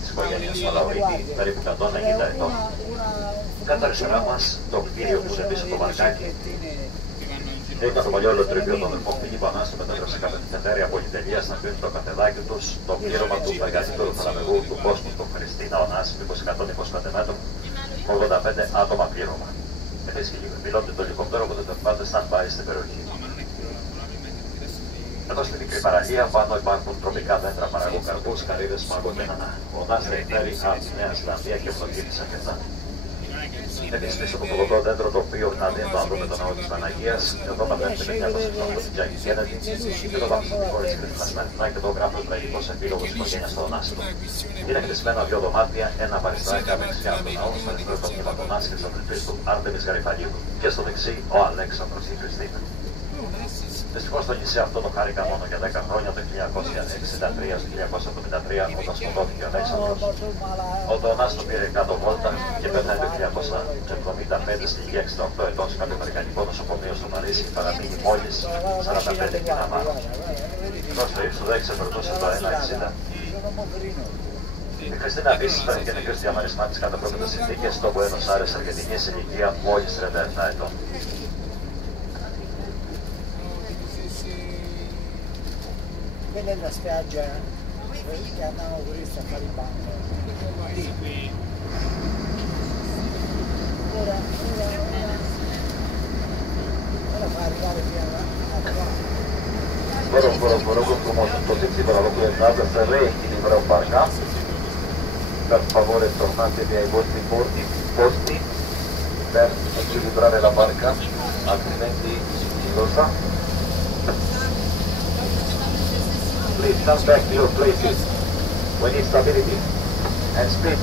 της οικογένειας Μαλαουρίτη, περίπου 190 ετών. Κατά αριστερά μας το κτίριο που είναι πίσω από το βαρκάκι. Ήταν το παλιό λοτρίπιο των αδερφών Φιλίππου Ανάστου μετέφρασε κατευθυντέρια πολυτελεία να πίνουν το καφεδάκι τους, το πλήρωμα του μεγαλύτερου θαλαμεγού του κόσμου, του Χριστίνα Ωνάση, μήπως 125 μέτρων, 85 άτομα πλήρωμα. Επίσης και πιλότοι του ελικόπτερου που δεν πάτε stand-by στην περιοχή. Εδώ στην μικρή παραλία πάνω υπάρχουν τροπικά δέντρα παραγωγού καρπούς, καρύδες, μάγκο και νανά. Ο Νάς εκφέρει από τη Νέα Ζηλανδία και ευλογήτης αρκετά. Επίσης πίσω από το κοντό δέντρο το οποίο δίνει το δούμε τον ναό της Παναγίας, εδώ παντρεύεται με 1980 την Τζάκη Κέννεντι και εδώ πάμε στην κόρη της Χριστίνας Μερινά και εδώ γράφει ο τραγικός επίλογος της οικογένειας των Ωνάσιτων. Είναι χτισμένα δύο δωμάτια, ένα παριστράκι δεξιά από τον ναό, στο αριστερό το τμήμα των Ωνάση και στο τριπλής του Άρτεμις Γαριφαλίδου και στο δεξί ο Αλέξανδρος και η Χριστίνα. Δυστυχώς το νησί αυτό το χάρηκα μόνο για 10 χρόνια, το 1963-1973, όταν σκοτώθηκε ο Αλέξανδρος. Ο Ντονάς το πήρε κάτω βόλτα και πέθανε το 1975 στη ηλικία 68 ετών σε κάποιο αμερικανικό νοσοκομείο στο Παρίσι, παραμείνει μόλις 45 κιλά μάλλον. Ενώ στο ύψος δεν ξεπερνούσε το 1,60. Η Χριστίνα επίσης παίρνει και νεκρή στο διαμέρισμά της κατά πρόκειτες συνθήκες στο Μπουένος Άιρες, Αργεντινή, σε ηλικία μόλις 37 ετών. Quella è la spiaggia che andavano turisti a fare il bagno. Ora fa arrivare fino a qua. Vă rog frumos, poziții vă locuiează să reechilibrăm barca. Per favore, tornatevi ai vostri posti per equilibrare la barca, altrimenti schilosa. Please stand back to your places. We need stability and speed.